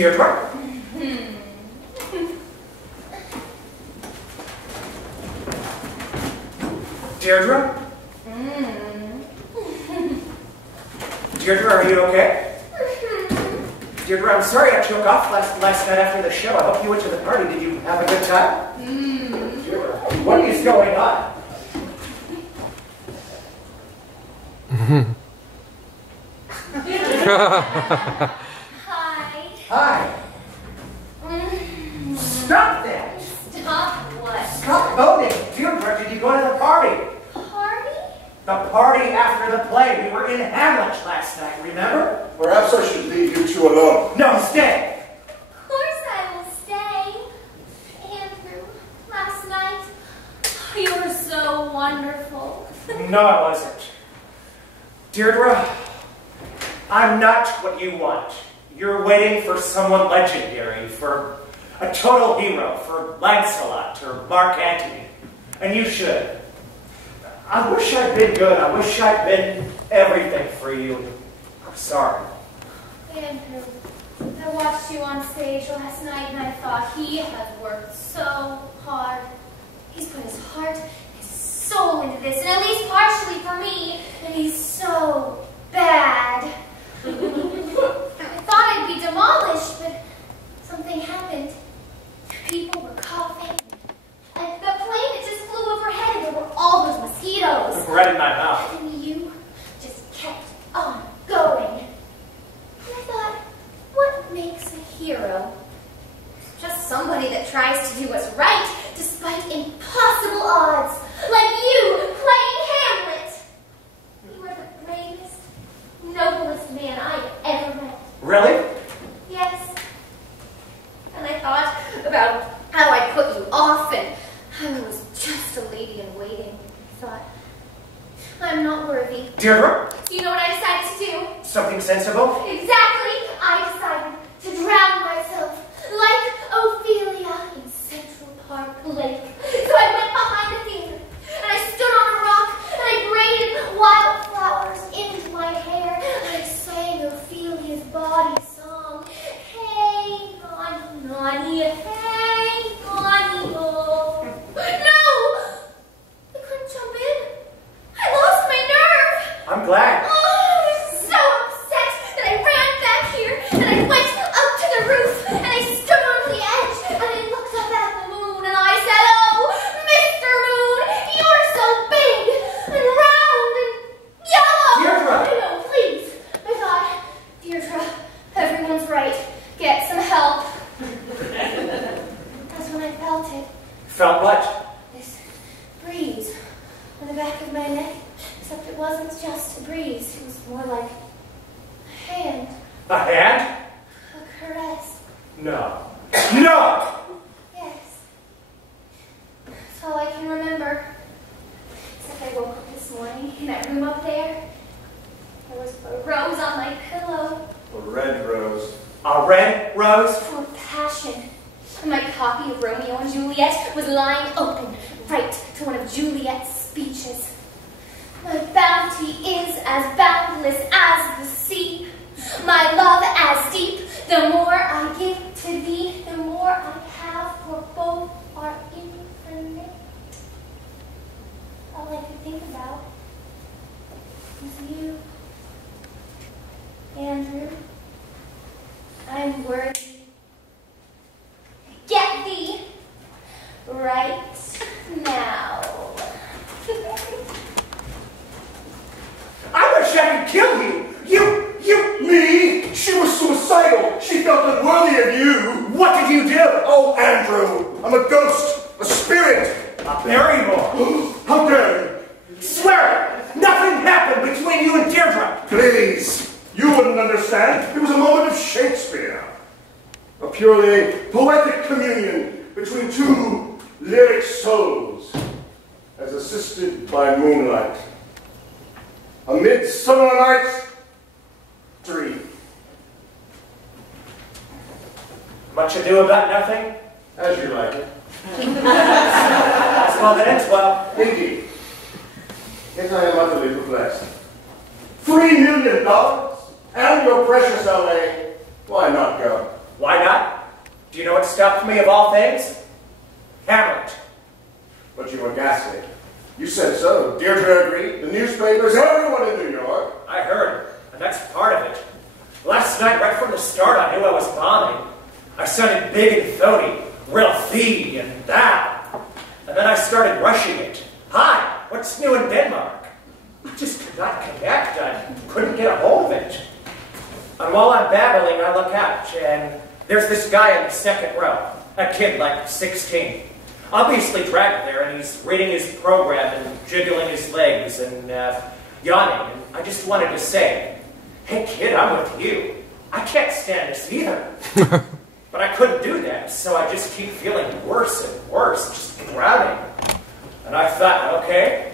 Deirdre? Deirdre? Deirdre, are you okay? Deirdre, I'm sorry I took off last night after the show. I hope you went to the party. Did you have a good time? Deirdre, what is going on? Hi. Hi. Stop that! Stop what? Stop voting! Deirdre, did you go to the party? Party? The party after the play. We were in Hamlet last night, remember? Perhaps I should leave you two alone. No, stay! Of course I will stay. Andrew, last night, you were so wonderful. No, I wasn't. Deirdre, I'm not what you want. You're waiting for someone legendary, for a total hero, for Lancelot or Mark Antony. And you should. I wish I'd been good. I wish I'd been everything for you. I'm sorry. Andrew, I watched you on stage last night and I thought he has worked so hard. He's put his heart, his soul into this, and at least partially for me, and he's so bad. I thought I'd be demolished, but something happened. People were coughing. And the plane that just flew overhead, and there were all those mosquitoes. Right in my mouth. And you just kept on going. And I thought, what makes a hero? Just somebody that tries to do what's right despite impossible odds. Like you playing Hamlet. You are the bravest, noblest man I've ever met. Really? Yes. And I thought about how I'd put you off and how I was just a lady in waiting. I thought, I'm not worthy. Deirdre? Do you know what I decided to do? Something sensible? Exactly. I decided to drown myself like Ophelia in Central Park Lake. So I went behind the theater and I stood on a rock and I braided wildflowers into my hair and I sang Ophelia's body song. Hey, Nani, Nani, hey, Nani, oh. No! I couldn't jump in. I lost my nerve. I'm glad. Oh, I was so upset that I ran back here and I went up to the roof and I stood on the edge and I looked up at the moon and I said, oh, Mr. Moon, you're so big and round and yellow. Deirdre! No, please. I thought, Deirdre, everyone's right. Get some help. That's when I felt it. Felt what? This breeze on the back of my neck. Except it wasn't just a breeze. It was more like a hand. A hand? A caress. No. No! Yes. That's all I can remember. Except I woke up this morning in that room up there. There was a rose on my pillow. A red rose. A red rose? Full of passion. And my copy of Romeo and Juliet was lying open right to one of Juliet's speeches. My bounty is as boundless as the sea. My love as deep. The more I give to thee, the more I have, for both are infinite. All I could think about was you, Andrew. I'm worthy. Get thee right now. I wish I could kill you! Me? She was suicidal. She felt unworthy of you. What did you do? Oh, Andrew, I'm a ghost, a spirit. A Barrymore. How dare you? Swear it! Nothing happened between you and Deirdre! Please, you wouldn't understand. It was a moment of Shakespeare. A purely poetic communion between two lyric souls, as assisted by moonlight. A midsummer night's dream. Much ado about nothing? As you like it. Well, that ends well. Indeed. Yet I am utterly perplexed. $3 million? And your precious LA? Why not go? Why not? Do you know what stopped me of all things? Hamlet. But you were gaslit. You said so. Deirdre agreed. The newspapers, everyone in New York. I heard, and that's part of it. Last night, right from the start, I knew I was bombing. I sounded big and phony, real thee and thou. And then I started rushing it. Hi, what's new in Denmark? I just could not connect. I couldn't get a hold of it. And while I'm babbling, I look out, and there's this guy in the second row, a kid like 16. Obviously dragged there, and he's reading his program and jiggling his legs and yawning. And I just wanted to say, hey kid, I'm with you. I can't stand this either. But I couldn't do that, so I just keep feeling worse and worse, just drowning. And I thought, okay,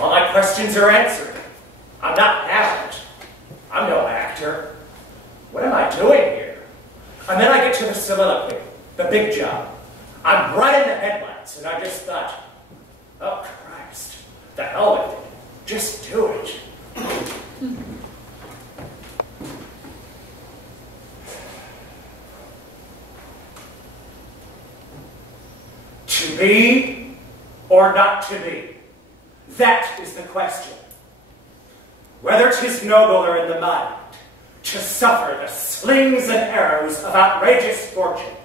all my questions are answered. I'm not Hamlet. I'm no actor. What am I doing here? And then I get to the soliloquy, the big job. I'm right in the headlights, and I just thought, oh Christ, the hell with it. Just do it. To be or not to be? That is the question. Whether 'tis nobler in the mind to suffer the slings and arrows of outrageous fortune,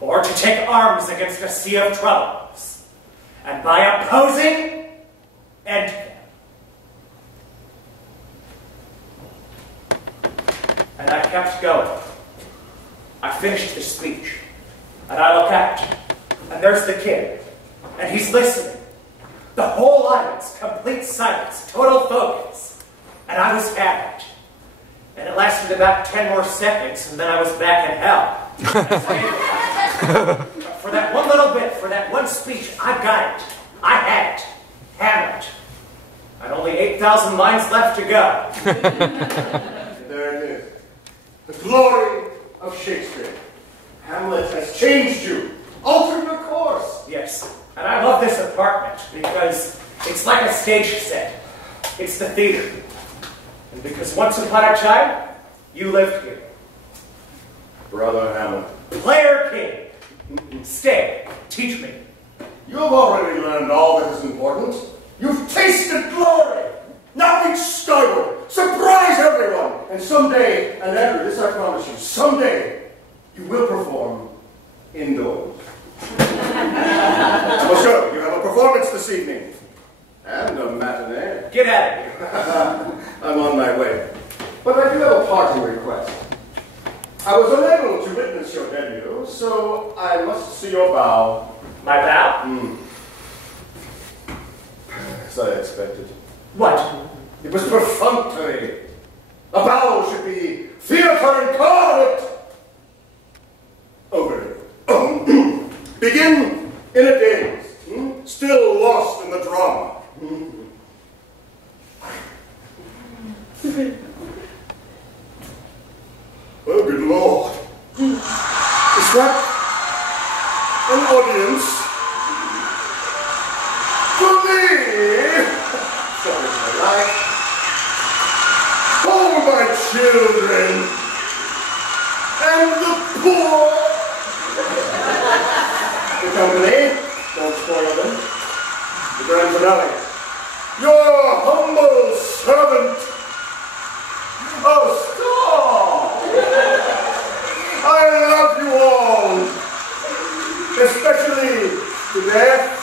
or to take arms against a sea of troubles, and by opposing, end them. And I kept going. I finished the speech, and I look out, and there's the kid, and he's listening. The whole audience, complete silence, total focus, and I was at it. And it lasted about 10 more seconds, and then I was back in hell. For that one little bit, for that one speech, I got it. I had it. Hamlet. And only 8,000 lines left to go. There it is. The glory of Shakespeare. Hamlet has changed you. Altered your course. Yes. And I love this apartment because it's like a stage set. It's the theater. And because once upon a time, you lived here. Brother Hamlet. Player king. Stay. Teach me. You have already learned all that is important. You've tasted glory. Now reach skyward. Surprise everyone. And someday, and Andrew, this I promise you, someday you will perform indoors. I must go. You have a performance this evening. And a matinee. Get out of here. I'm on my way. But I do have a parting request. I was unable to witness your debut, so I must see your bow. My bow? As I expected. What? It was perfunctory. A bow should be theater incarnate. Over it. Begin in a daze. Still lost in the drama. Oh, good Lord. Is that an audience for me? Sorry, my life. Oh, my children. And the poor. The company, don't spoil them. The grand finale. Your humble servant. Oh, stop! I love you all, especially to death.